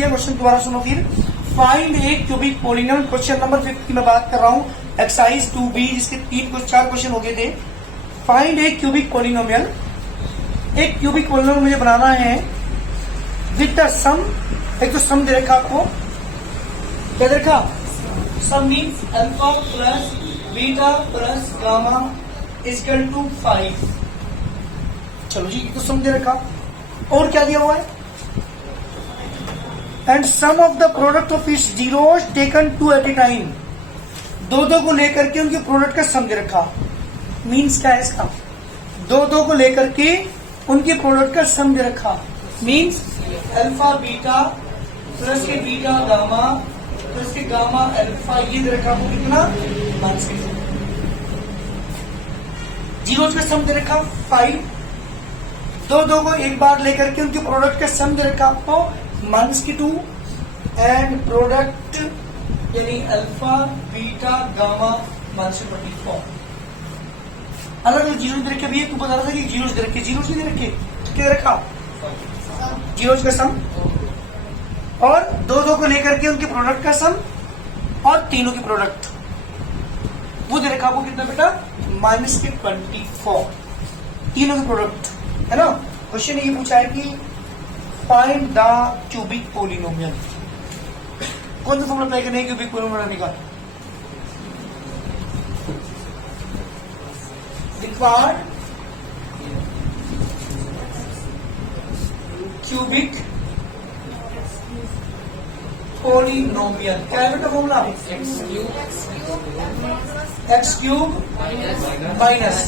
दिया क्वेश्चन दोबारा सुनो फिर। फाइंड ए क्यूबिक पोलिनोमियल, क्वेश्चन नंबर 5 की मैं बात कर रहा हूँ, एक्सरसाइज 2B, जिसके 4 क्वेश्चन हो गए थे। फाइंड ए क्यूबिक पोलिनोमियल, एक क्यूबिक पोलिनोमियल मुझे बनाना है विद द सम। एक तो सम दे रखा आपको, क्या दे रखा? Sum means alpha plus beta plus gamma equal to 5। चलो जी, तो सम दे रखा। और क्या दिया हुआ है? And sum of the product of its zeros taken 2 at a time, दो को लेकर के उनके प्रोडक्ट का सम दे रखा। मीन्स क्या है इसका? दो को लेकर के उनके प्रोडक्ट का सम दे रखा। मीन्स अल्फा बीटा प्लस के बीटा गामा प्लस के गामा अल्फा, ये दे रखा आपको कितना? जीरोस का सम दे रखा 5। दो को एक बार लेकर के उनके प्रोडक्ट का सम दे रखा आपको -2 एंड प्रोडक्ट यानी अल्फा बीटा गामा -24। अलग अलग जीरो दे रखे। अभी तू बता रहा था कि जीरो दे रखे, जीरो दे रखे तो क्या रखा? जीरो का सम, और दो को लेकर के उनके प्रोडक्ट का सम, और तीनों के प्रोडक्ट वो दे रखा आपको कितना बेटा? -24, तीनों के प्रोडक्ट है ना। क्वेश्चन ये पूछा है कि फाइंड द क्यूबिक पोलिनोमियल। कौन सा फॉर्मूला अप्लाई करना है क्यूबिक पोलिनोमियल बनाने का? Required cubic polynomial. क्या है बेटा formula? X cube minus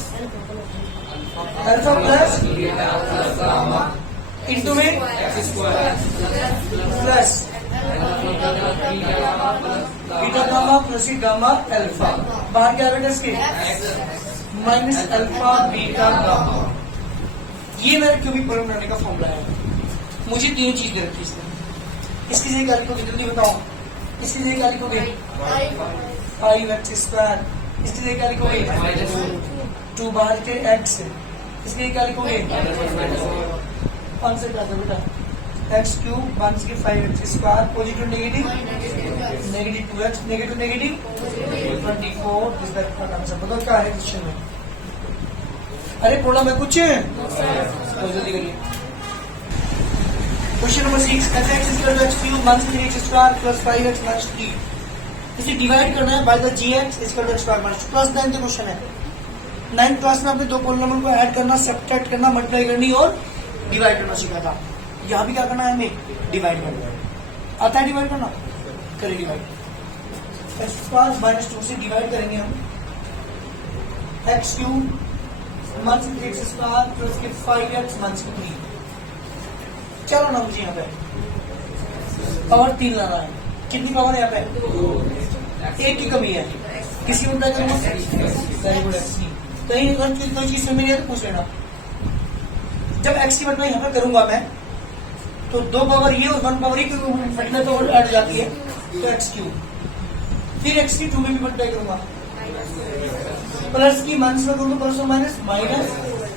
alpha plus into में plus beta gamma plus gamma alpha, बाहर क्या बेटा इसके? Minus alpha beta gamma. ये मेरे क्यूबिक पोलिनोमियल बनाने का फॉर्मूला है। मुझे तीन चीज दे रखी इसमें। इसकी जगह क्या लिखोगे? जल्दी बताओ। इसकी जगह क्या लिखोगे? 5x²। इसकी जगह क्या लिखोगे? 2 बाहर के x। इसकी जगह क्या लिखोगे? 5 से क्या था बेटा? x क्यूब 1 के 5x², positive negative negative 2x, negative negative 24। इस का आंसर बताओ क्या है क्वेश्चन में? अरे प्रॉब्लम है कुछ? तो जल्दी करिए। Question number 6, fx = x cube 1 से 3x² प्लस 5x माइनस 3। इसे डिवाइड करना है by the gx = x² minus plus 9 का क्वेश्चन है। 9th क्लास में आपने दो पोलिनोमियल को ऐड करना, सब्ट्रैक्ट करना, मल्टीप्लाई करनी और डिवाइड करना सीखा था। यहाँ भी क्या करना है हमें? डिवाइड करना। आता है डिवाइड करना? करें डिवाइड। x² माइनस 2 से डिवाइड करेंगे हम x क्यूब 1 से 3x² प्लस के 5x माइनस 3। चलो ना, मुझे यहाँ पे पावर 3 लाना है। कितनी पावर है यहाँ पे? 1 की कमी है। किसी को ट्राई करूंगा? Very good. कहीं कोई चीज समझ नहीं है तो पूछ लेना। जब x की मल्टीप्लाई यहाँ पे करूंगा मैं, तो 2 पावर ये और 1 पावर ये मल्टीप्लाई तो ऐड हो जाती है, तो x क्यूब। फिर x की 2 में भी मल्टीप्लाई करूंगा, प्लस की माइनस में करूंगा प्लस और माइनस माइनस,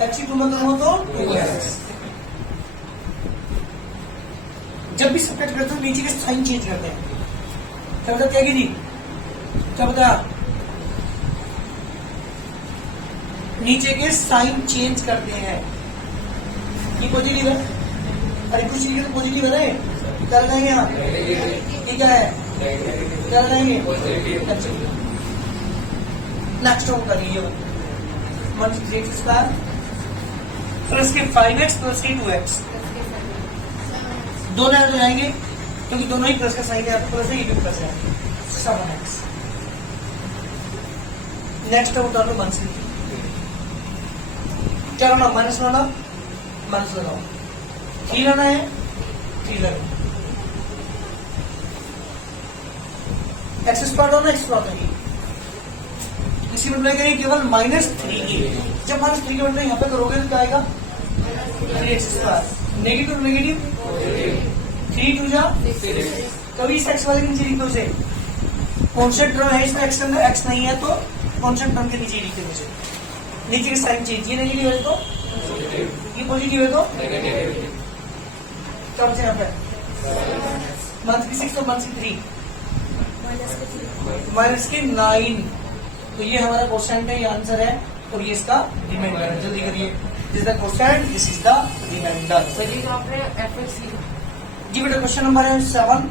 x की 2 में करूंगा तो 2x। जब भी सब्ट्रैक्ट करते हो नीचे के साइन चेंज करते हैं। क्या बता? क्या गिरी? क्या बता? नीचे के साइन चेंज करते हैं। ये पॉजिटिव है, अरे कुछ लिखे तो पॉजिटिव है ना, क्या लगाएंगे यहाँ? ये क्या है? क्या लगाएंगे? नेक्स्ट होगा ये 1 से 3x² प्लस के 5x प्लस के 2x। दोनों ऐड हो जाएंगे क्योंकि दोनों ही प्लस का साइन है, यहाँ पे प्लस है, ये भी प्लस है। 7x। नेक्स्ट उतार लो 1 से। क्या करना? माइनस लगाना, माइनस लगाओ। 3 लाना है, 3 लगाओ। x² होना, x होना। इसी में करेंगे केवल -3a। जब -3 का मतलब यहाँ पे करोगे तो क्या आएगा? 3x²। नेगेटिव नेगेटिव 3 2 जा, कभी इस x वाले के नीचे लिखो उसे। कॉन्स्टेंट टर्म है इसमें, x अंदर x नहीं है तो कॉन्स्टेंट टर्म के नीचे लिखे मुझे। नीचे के साइन चेंज, ये नेगेटिव है तो ये पॉजिटिव है तो क्या बचे यहाँ पे? मंथ की 6 और मंथ की 3 माइनस की 9। तो ये हमारा क्वेश्चन है, ये आंसर है और ये इसका रिमाइंडर है। जल्दी करिए, this is the question, this is the remainder. जी बेटा क्वेश्चन नंबर है 7,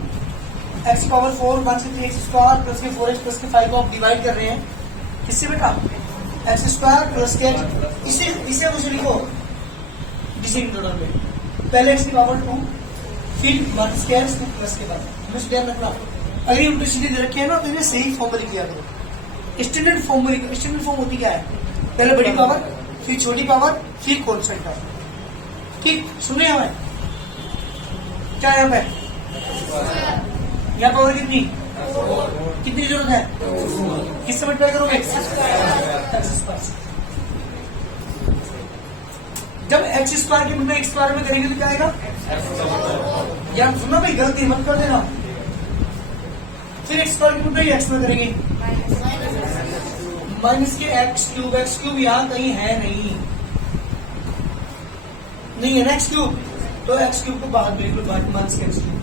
x पावर 4 1 से 3x स्क्वायर प्लस के 4x प्लस के 5 को आप डिवाइड कर रहे हैं किससे बेटा, x स्क्वायर प्लस के, इसे मुझे लिखो डिजिट टोटल में, पहले x की पावर 2 फिर 1 स्क्वायर प्लस के बाद हमें ध्यान रखना, अगर ये उल्टी सीधी दे रखी है ना तो इन्हें सही फॉर्म में किया करो। स्टैंडर्ड फॉर्म होती क्या है, पहले बड़ी पावर फिर छोटी पावर फिर कॉन्स्टेंट पावर। ठीक सुनिए हमें क्या यहाँ पे, यहाँ पावर कितनी कितनी जरूरत है, किससे मल्टीप्लाई करोगे, जब एक्स स्क्वायर की मल्टीप्लाई एक्स स्क्वायर में करेंगे तो क्या आएगा, यार सुनना भाई गलती मत कर देना, फिर एक्स स्क्वायर की मल्टीप्लाई एक्स में करेंगे माइनस के एक्स क्यूब यहाँ कहीं है नहीं है ना एक्स क्यूब, तो एक्स क्यूब को बाहर बिल्कुल बाहर माइनस के एक्स क्यूब,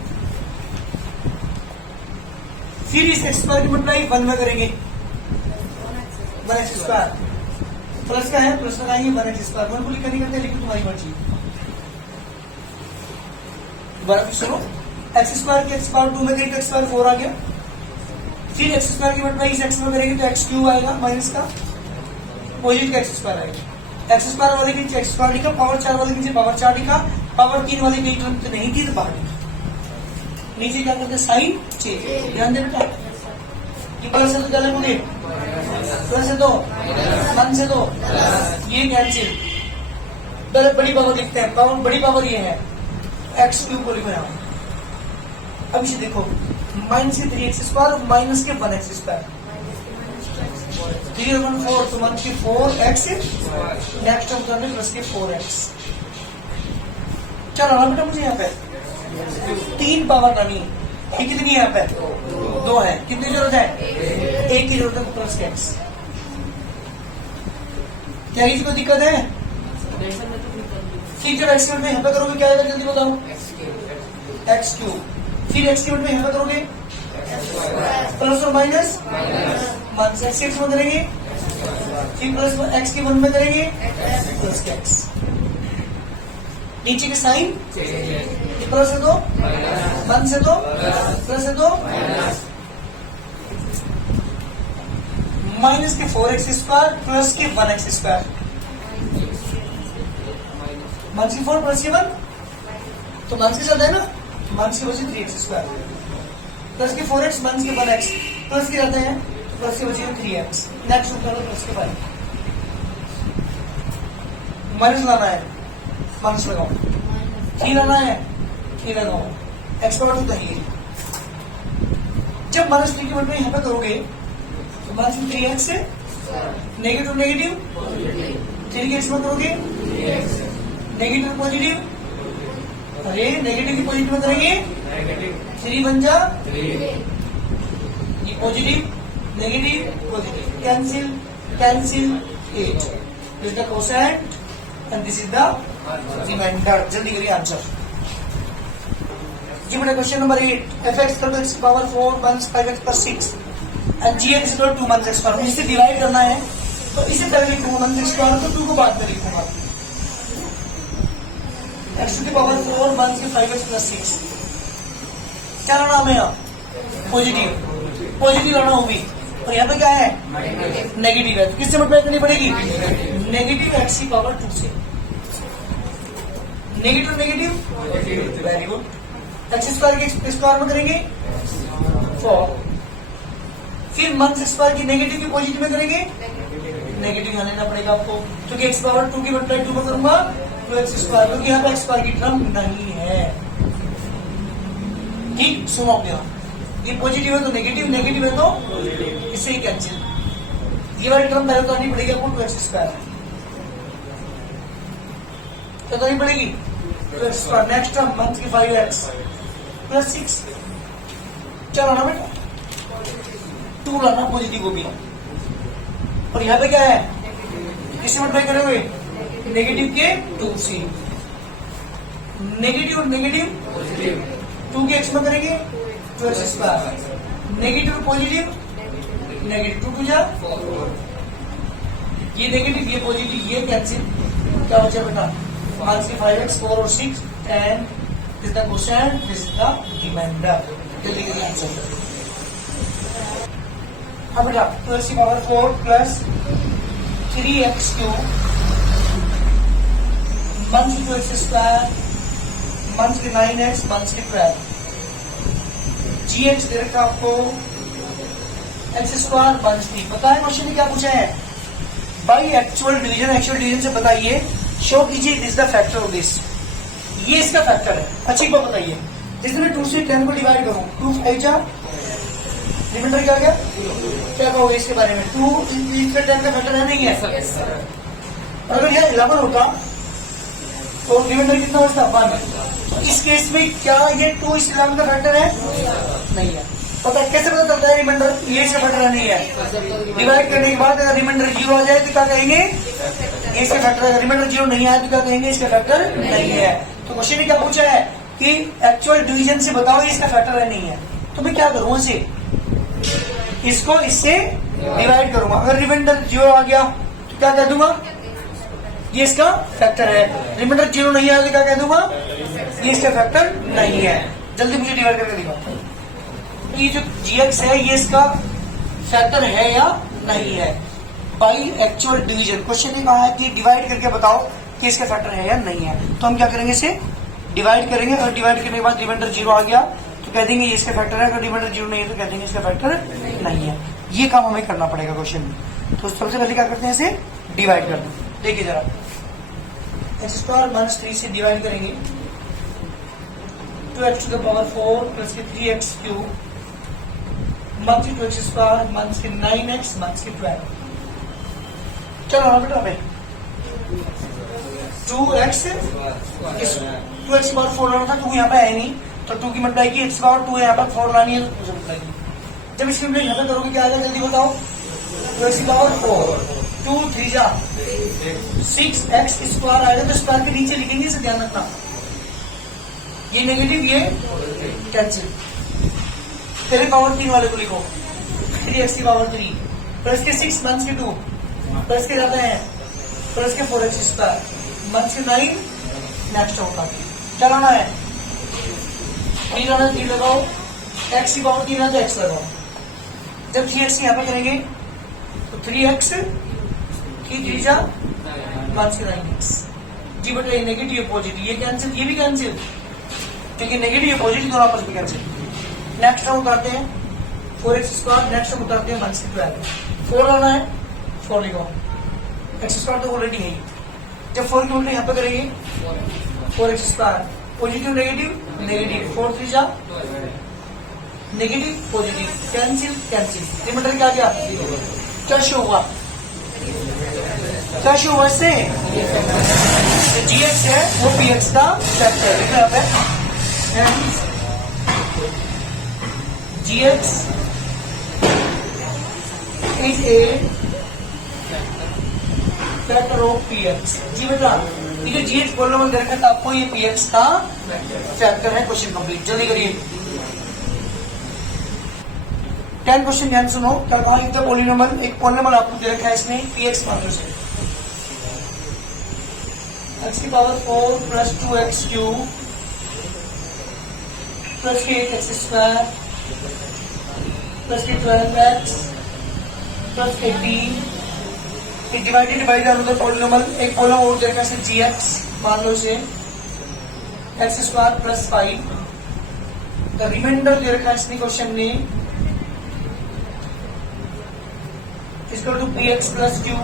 फिर इस एक्स स्क्वायर की मल्टीप्लाई 1 में करेंगे 1x स्क्वायर, प्लस का है प्लस लगाएंगे 1x स्क्वायर, 1 को लिखा नहीं करते लेकिन तुम्हारी मर्जी। दोबारा फिर सुनो, एक्स स्क्वायर के एक्स पावर 2 में करेंगे तो एक्स स्क्वायर 4 आ गया, फिर एक्स स्क्वायर की मल्टीप्लाई इस एक्स में करेंगे तो एक्स क्यूब आएगा माइनस का पॉजिटिव का एक्स स्क्वायर आएगा, एक्स स्क्वायर वाले के नीचे एक्स स्क्वायर लिखा, पावर 4 वाले के नीचे पावर 4 लिखा, पावर 3 वाले की टर्म तो नहीं थी तो बाहर लिखा, नीचे क्या करते साइन चेंज, ध्यान देना कि प्लस से तो क्या लिखोगे, प्लस से 2 1 से 2 ये कैंसिल, पहले बड़ी पावर लिखते हैं, पावर बड़ी पावर ये है एक्स क्यूब को लिखो यहाँ। अब इसे देखो माइनस के 3x स्क्वायर और माइनस के 1x स्क्वायर, 3 1 4 तो 1 के 4x, नेक्स्ट टर्म करने प्लस के 4x। चलो ना बेटा मुझे यहाँ पे 3 पावर लानी है, कितनी है यहाँ पे 2 है, कितनी जरूरत है, 1 की जरूरत है प्लस के x। क्या किसी को दिक्कत है, फिर जब एक्स क्यूब में यहाँ पे करोगे क्या आएगा जल्दी बताओ, एक्स क्यूब, फिर एक्स क्यूब में यहाँ पे करोगे प्लस और माइनस एक्स में करेंगे, फिर प्लस एक्स के 1 में करेंगे प्लस के एक्स, नीचे के साइन प्लस से 2 1 से 2 प्लस से 2 माइनस के 4x स्क्वायर प्लस के 1x स्क्वायर, माइनस के 4 प्लस के 1 तो माइनस के साथ है ना, माइनस के बचे 3x स्क्वायर प्लस के 4x माइनस के 1x प्लस के जाते हैं प्लस के बचे 3x, नेक्स्ट उठा लो प्लस के 5 माइनस लाना है माइनस लगाओ, 3 लाना है 3 लगाओ, एक्स पावर 2 कहिए, जब माइनस 3 की मल्टीप्लाई यहाँ पे करोगे तो माइनस 3x से नेगेटिव 3 के एक्स में करोगे नेगेटिव पॉजिटिव, अरे नेगेटिव की पॉजिटिव में करेंगे 3 बन जा, ये positive negative positive cancel 8, this is the quotient and this is the remainder. जल्दी करिए आंसर जी बेटा question number 8, fx x power 4 1 5x + 6 and gx = 2 1 x square, इसे डिवाइड करना है तो इसे पहले लिखूंगा 1 x स्क्वायर तो 2 को बाद में लिखूंगा, x to the power 4 1 से 5x + 6, क्या लाना हमें यहाँ पॉजिटिव लाना होगी, और यहाँ पे क्या है नेगेटिव है, तो किससे मल्टीप्लाई करनी पड़ेगी, नेगेटिव x की पावर 2 से, negative very good, x square के स्क्वायर में करेंगे 4, फिर 1 स्क्वायर की नेगेटिव की पॉजिटिव में करेंगे नेगेटिव यहाँ लेना पड़ेगा आपको, क्योंकि x पावर 2 की मल्टीप्लाई 2 में करूंगा 2x स्क्वायर, क्योंकि यहाँ पे x स्क्वायर की टर्म नहीं है। ठीक सुनो अपने यहाँ, ये पॉजिटिव है तो नेगेटिव है तो इससे ही कैंसिल, ये वाली टर्म पहले तो आनी पड़ेगी आपको 2x स्क्वायर, तो करनी पड़ेगी 2x स्क्वायर, नेक्स्ट टर्म 1 की 5x + 6, चलो ना बेटा 2 लाना पॉजिटिव को भी, और यहाँ पे क्या है किससे मल्टीप्लाई करोगे नेगेटिव के 2 से, नेगेटिव और नेगेटिव 2 के एक्स में करेंगे 2x square, negative positive negative, 2 2 जा, ये नेगेटिव ये पॉजिटिव ये कैंसिल, क्या बचा बेटा माइनस के 5x 4 और 6 and this is the question, this is the remainder. जल्दी जल्दी आंसर। अब बेटा 2x की power 4 plus 3x cube minus के 2x स्क्वायर माइनस के 9x माइनस के 12, gx दे रखा आपको x स्क्वायर माइनस 3। बताए क्वेश्चन में क्या पूछा है, बाई एक्चुअल डिवीजन से बताइए, शो कीजिए this the factor of this, ये इसका फैक्टर है। अच्छी बात बताइए, जैसे मैं 2 से 10 को डिवाइड करूं, 2 5 जा, रिमाइंडर क्या गया, क्या कहोगे इसके बारे में, 2 इसका 10 का फैक्टर है नहीं है। अगर यह 11 होता तो रिमाइंडर कितना होता 1। इस केस में क्या ये 2 इस 11 का फैक्टर है नहीं है। पता कैसे पता चलता है रिमाइंडर ये इसका फैक्टर नहीं है, डिवाइड करने के बाद अगर रिमाइंडर 0 आ जाए तो क्या कहेंगे ये इसका फैक्टर है, रिमाइंडर 0 नहीं आया तो क्या कहेंगे इसका फैक्टर नहीं है। तो क्वेश्चन ने क्या पूछा है कि एक्चुअल डिवीजन से बताओ ये इसका फैक्टर है नहीं है, तो मैं क्या करूँ इसे, इसको इससे डिवाइड करूंगा, अगर रिमाइंडर 0 आ गया तो क्या कह दूंगा ये इसका फैक्टर है, रिमाइंडर 0 नहीं आया तो क्या कह दूंगा ये इसका फैक्टर नहीं है। जल्दी मुझे डिवाइड करके दिखाओ, ये जो gx है ये इसका फैक्टर है या नहीं है, बाई एक्चुअल डिवीजन। क्वेश्चन ने कहा है कि डिवाइड करके बताओ कि इसका फैक्टर है या नहीं है, तो हम क्या करेंगे इसे डिवाइड करेंगे, और डिवाइड करने के बाद रिमाइंडर 0 आ गया तो कह देंगे ये इसका फैक्टर है, अगर रिमाइंडर 0 नहीं है तो कह देंगे इसका फैक्टर नहीं है। ये काम हमें करना पड़ेगा क्वेश्चन में। तो सबसे पहले क्या करते हैं इसे डिवाइड कर दो, देखिए जरा x स्क्वायर माइनस 3 से डिवाइड करेंगे, 2x to the power 4 plus के 3x क्यूब माइनस के 2x स्क्वायर माइनस के 9x माइनस के 12। चलो ना बेटा भाई 2x की पावर 4 लाना था, 2 यहाँ पे है नहीं तो 2 की मल्टीप्लाई की x पावर 2 यहाँ पर 4 लानी है तो मुझे मल्टीप्लाई की। जब इसकी मल्टीप्लाई यहाँ पे करोगे क्या आएगा जल्दी बताओ, 2x की पावर 4 2 3 जा 6x स्क्वायर आएगा, तो स्क्वायर के नीचे लिखेंगे, इसे ध्यान रखना, ये नेगेटिव ये कैंसिल। पहले पावर 3 वाले को लिखो, 3x की पावर 3 प्लस के 6 माइनस के 2 प्लस के जाते हैं प्लस के 4x स्क्वायर माइनस के 9 नेक्स्ट होगा, क्या लाना है 3 लाना है, 3 लगाओ, x की पावर 3 है तो x लगाओ। जब 3x यहाँ पे करेंगे तो 3x 3 जा माइनस के 9x, जी बेटा ये नेगेटिव पॉजिटिव ये कैंसिल, ये भी कैंसिल क्योंकि नेगेटिव पॉजिटिव दोनों आपस में कैंसिल। नेक्स्ट हम उतारते हैं 4x स्क्वायर, नेक्स्ट हम उतारते हैं माइनस के 12, 4 लाना है 4 लिखो, x स्क्वायर तो ऑलरेडी है, जब 4 की उल्टी यहाँ पे करेंगे 4x square positive negative negative, 4 3 जा negative positive cancel cancel, remainder क्या गया, क्या शो हुआ, क्या शो हुआ इससे gx है वो px का फैक्टर है, यहाँ पे gx is a factor of px। जी बेटा ये जो gx पॉलिनोमियल दे रखा था आपको, ये px का फैक्टर है। क्वेश्चन कंप्लीट, जल्दी करिए 10 क्वेश्चन ध्यान सुनो। क्या कहा, एक पॉलिनोमियल, एक पॉलिनोमियल आपको दे रखा है इसमें px मान लो से x की power 4 plus 2x cube plus के 8x स्क्वायर प्लस के 12x plus 18 divided by the polynomial, एक पॉलिनोमियल और देखा है gx मान लो इसे x square plus 5, the remainder दे रखा है इसने क्वेश्चन में equal to px plus q,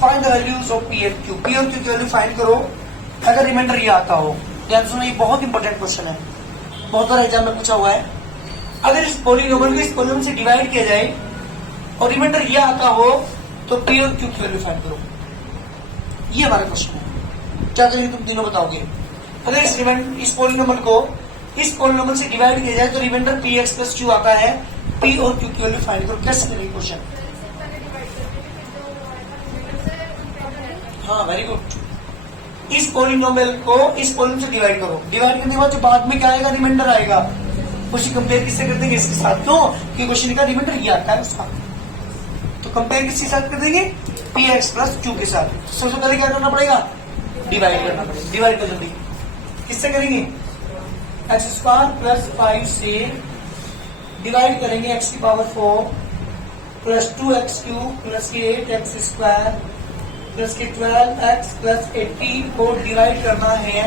find the values of p और q, p और q की वैल्यू फाइंड करो अगर रिमाइंडर ये आता हो। ध्यान सुनो, ये बहुत इंपॉर्टेंट क्वेश्चन है, बहुत बार एग्जाम में पूछा हुआ है। अगर इस पॉलिनोमियल को इस पॉलिनोमियल से डिवाइड किया जाए और रिमाइंडर ये आता हो तो p और q की वैल्यू फाइंड करो, ये हमारा क्वेश्चन है। क्या करेंगे तुम तीनों बताओगे, अगर इस पॉलिनोमियल को इस पॉलिनोमियल से डिवाइड किया जाए तो रिमाइंडर px प्लस q आता है, p और q की वैल्यू फाइंड करो, कैसे करेंगे क्वेश्चन। हाँ वेरी गुड, इस पोलिनोमियल को इस पोलिनोम से डिवाइड करो। डिवाइड करने के बाद जो बाद में क्या आएगा, रिमाइंडर आएगा, उसी कंपेयर किससे कर देंगे, इसके साथ। क्यों कि क्वेश्चन का रिमाइंडर ये आता है उसका, तो कंपेयर किसके साथ कर देंगे, पी एक्स प्लस क्यू के साथ। सबसे पहले क्या करना पड़ेगा, डिवाइड करना पड़ेगा। डिवाइड कर जल्दी, किससे करेंगे, एक्स स्क्वायर प्लस 5 से डिवाइड करेंगे एक्स की power 4 plus 2x cube plus 8x square plus के 12x प्लस 80 को डिवाइड करना है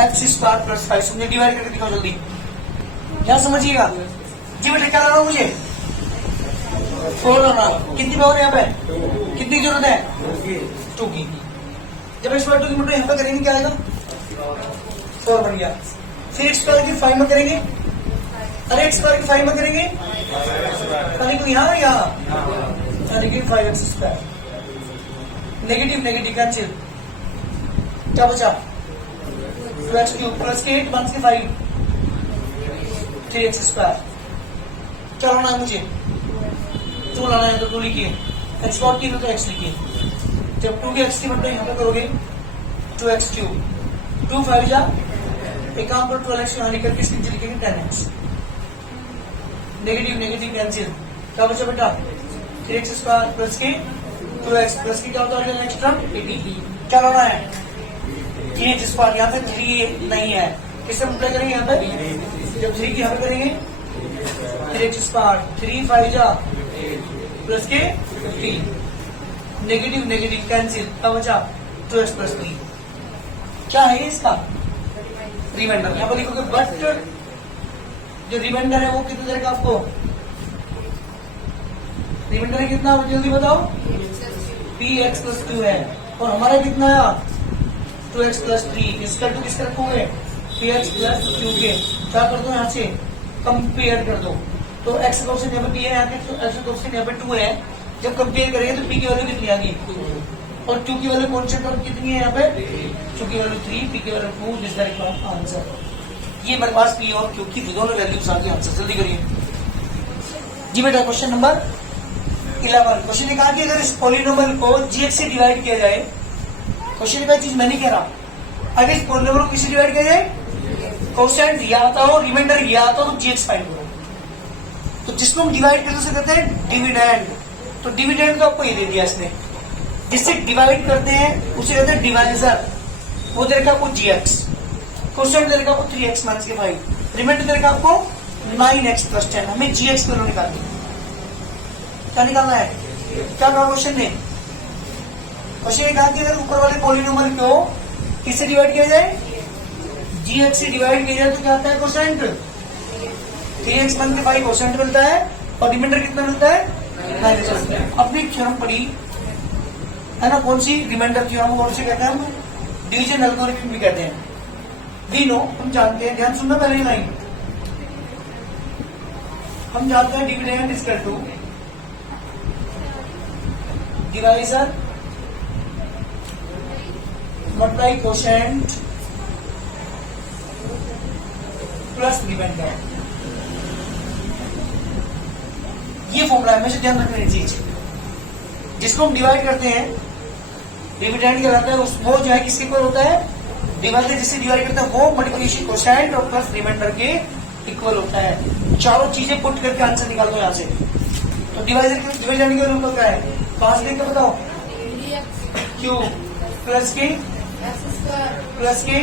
एक्स स्क्वायर प्लस 5। समझे, डिवाइड करके दिखाओ जल्दी, क्या समझिएगा जी बेटा। क्या लगा मुझे 4 लाना, कितनी पावर यहाँ पे, कितनी जरूरत है, 2 की। जब एक्स स्क्वायर 2 की मतलब यहाँ पे करेंगे क्या आएगा, 4 बन गया। फिर एक्स स्क्वायर की 5 में करेंगे, अरे एक्स स्क्वायर की 5 में करेंगे, यहाँ 5x square, negative negative cancel, क्या बचा 2x क्यूब प्लस के 8 1 के 5 3x स्क्वायर। क्या लाना है मुझे, 2 लाना है, तो 2 लिखिए, एक्स नॉट की तो x लिखिए। जब 2 की x की मतलब यहाँ पे करोगे 2x क्यूब, 2 5 जा, एक काम करो 12x यहाँ लिखकर किसके नीचे लिखेंगे 10x, नेगेटिव नेगेटिव कैंसिल, क्या बचा बेटा 3x स्क्वायर प्लस के 2x प्लस के क्या होता है नेक्स्ट टर्म 80। क्या लाना है 3x स्क्वायर, यहाँ पे 3 नहीं है, किससे मल्टीप्लाई करेंगे यहाँ पे, जब 3 की यहाँ पे करेंगे 3x स्क्वायर 3 5 जा प्लस के 15, नेगेटिव नेगेटिव कैंसिल, क्या बचा 2x प्लस 3। क्या है इसका रिमाइंडर, यहाँ पर लिखोगे बट जो रिमाइंडर है वो कितना देगा आपको, रिमाइंडर है कितना जल्दी बताओ, पी एक्स प्लस 2 है, और हमारा कितना है 2x प्लस 3, इसका 2 किसका रखोगे पी एक्स प्लस क्यू के। क्या कर दो यहाँ से कंपेयर कर दो, तो एक्स का ऑप्शन यहाँ पे पी है, यहाँ पे एक्स का ऑप्शन यहाँ पे 2 है। जब कंपेयर करेंगे तो पी की वैल्यू कितनी आ गई, और क्यू की वैल्यू कॉन्स्टेंट और कितनी है यहाँ पे, क्यू की वैल्यू 3, पी की value 2, this the correct answer. ये मेरे पास पी और क्यू की दोनों वैल्यूज आ गई आंसर। जल्दी करिए जी बेटा। क्वेश्चन नंबर 11, क्वेश्चन ने कहा कि अगर इस पॉलिनोमियल को जीएक्स से डिवाइड किया जाए, क्वेश्चन का चीज मैं नहीं कह रहा, अगर इस पॉलिनोमियल को किससे डिवाइड किया जाए, कोसेंट दिया आता हो, रिमाइंडर दिया आता हो, तो जीएक्स फाइंड करो। तो जिसको हम डिवाइड करते उसे कहते हैं डिविडेंड। तो डिविडेंड तो आपको ये दे दिया इसने, जिससे डिवाइड करते हैं उसे कहते हैं डिवाइजर। वो दे रखा आपको जीएक्स, कोसेंट दे रखा आपको 3x माइनस के 5, रिमाइंडर दे रखा आपको 9x प्लस 10। हमें जीएक्स को निकालना, क्या निकालना है, क्या कहा क्वेश्चन ने, क्वेश्चन ने कहा कि अगर ऊपर वाले पॉलिनोमियल को किससे डिवाइड किया जाए, जीएक्स से डिवाइड किया जाए, तो क्या आता है कोसेंट 3x माइनस के 5 कोसेंट मिलता है, और रिमाइंडर कितना मिलता है 9x। अपनी थ्योरम पढ़ी है ना, कौन सी, रिमाइंडर थ्योरम, कौन सी कहते हैं हम, डिवीजन एल्गोरिथम भी कहते हैं। नो हम जानते हैं, ध्यान सुनना पहले लाइन, हम जानते हैं dividend equal to divisor multiply quotient plus remainder. ये फॉर्मूला है, हमेशा ध्यान रखने की चीज, जिसको हम डिवाइड करते हैं डिविडेंड कहलाता है, वो जो है किसके इक्वल होता है, डिवाइजर जिससे डिवाइड करता है वो मल्टीप्लिकेशन कोसेंट और प्लस रिमाइंडर के इक्वल होता है। चारों चीजें पुट करके आंसर निकाल दो यहाँ से। तो डिवाइजर के डिविडेंड का रूप क्या है, 5 लिख के बताओ, क्यू प्लस के प्लस के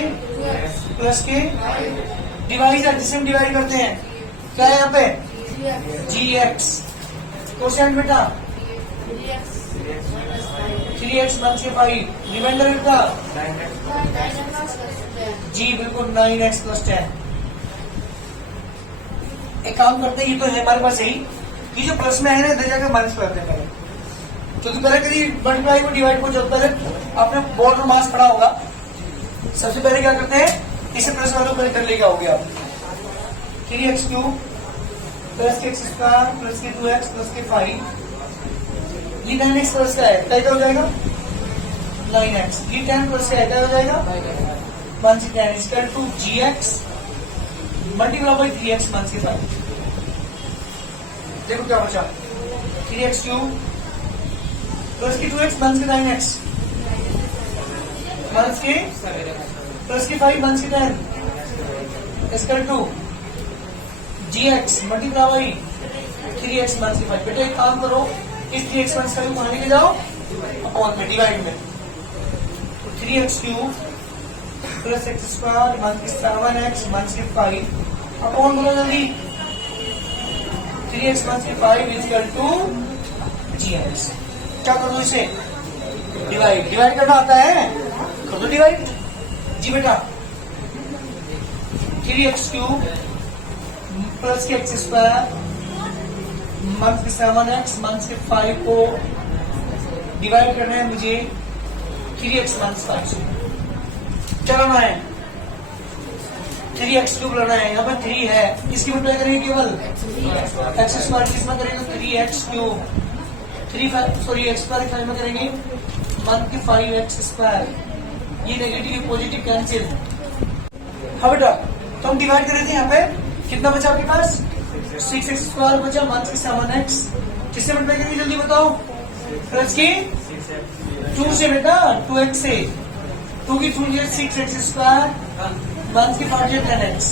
प्लस के, डिवाइजर जिससे हम डिवाइड करते हैं क्या है यहाँ पे जी एक्स, कोसेंट बेटा 3x माइनस के 5, रिमाइंडर कितना जी बिल्कुल 9x प्लस 10। एक काम करते हैं, ये तो है हमारे पास यही, ये जो प्लस में है ना इधर जाकर माइनस करते हैं पहले, क्योंकि पहले कभी मल्टीप्लाई को डिवाइड को जब पहले आपने बोर्ड में मास पढ़ा होगा, सबसे पहले क्या करते हैं, इसे प्लस वालों को कर लेगा, हो गया 3x क्यूब प्लस के x स्क्वायर प्लस के 2x प्लस के 5, ये 9x प्लस का है, क्या हो जाएगा 9x, ये 10 प्लस का है, क्या हो जाएगा 1 से 10 equal to gx multiply by 3x minus के 5। देखो क्या बचा 3x क्यूब प्लस की 2x माइनस के 9x, माइनस के प्लस के 5 माइनस के 10 equal to gx multiply by 3x minus के 5। बेटा एक काम करो, इस 3x माइनस का कहाँ लेके जाओ अपॉन में, डिवाइड में। तो 3x cube plus x square minus के 7x माइनस के 5 अपॉन बोलो जल्दी 3x माइनस के 5 इक्वल टू gx। क्या कर दो इसे डिवाइड, डिवाइड करना आता है कर दो डिवाइड जी बेटा। 3x क्यूब प्लस के एक्स स्क्वायर माइनस के 7x माइनस के 5 को डिवाइड करना है मुझे 3x माइनस 5 से। क्या लाना है 3x क्यूब लाना है, यहाँ पर 3 है, इसकी मल्टीप्लाई करेंगे केवल एक्स स्क्वायर किसमें करेंगे 3x क्यूब 3 स्क्वायर 5 में करेंगे 1 के 5x स्क्वायर, ये नेगेटिव पॉजिटिव कैंसिल। हाँ बेटा तो हम डिवाइड कर रहे थे, यहाँ पे कितना बचा आपके पास 6x स्क्वायर बचा माइनस के 7x, किससे मल्टीप्लाई करेंगे जल्दी बताओ, प्लस के 2 से बेटा 2x से, 2 की 2 6x स्क्वायर माइनस के 5 10x,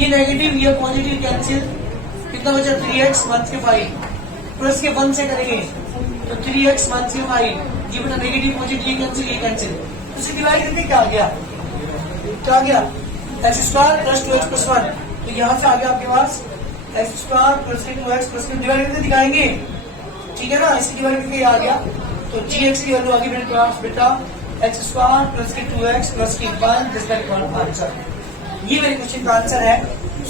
ये नेगेटिव ये पॉजिटिव कैंसिल, कितना बचा 3x माइनस के 5 प्लस के 1 से करेंगे तो 3x माइनस के 5, ये बेटा नेगेटिव पॉजिटिव ये कैंसिल, तो इसे डिवाइड करके क्या आ गया, क्या आ गया x square plus 2x plus 1, तो यहाँ से आ गया आपके पास एक्स स्क्वायर प्लस के 2x प्लस के डिवाइड करके दिखाएंगे, ठीक है ना, इसे डिवाइड करके आ गया तो gx की वैल्यू आ गई मेरे पास बेटा एक्स स्क्वायर प्लस के 2x प्लस के 1 जिसका आंसर, ये मेरे क्वेश्चन का आंसर है।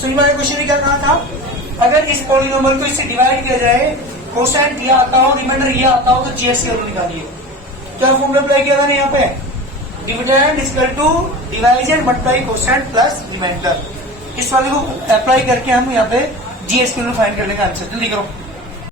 सुनिए मैंने क्वेश्चन में क्या कहा था, अगर इस पॉलीनोमियल को इससे डिवाइड किया जाए, कोसेंट ये आता हो रिमाइंडर ये आता हो, तो gx की वैल्यू निकालिए। क्या फॉर्मूला अप्लाई किया था यहाँ पे, dividend equal to division multiply quotient plus remainder, इस वाले को अप्लाई करके हम यहाँ पे जीएस की वैल्यू फाइंड करने का आंसर, जल्दी करो।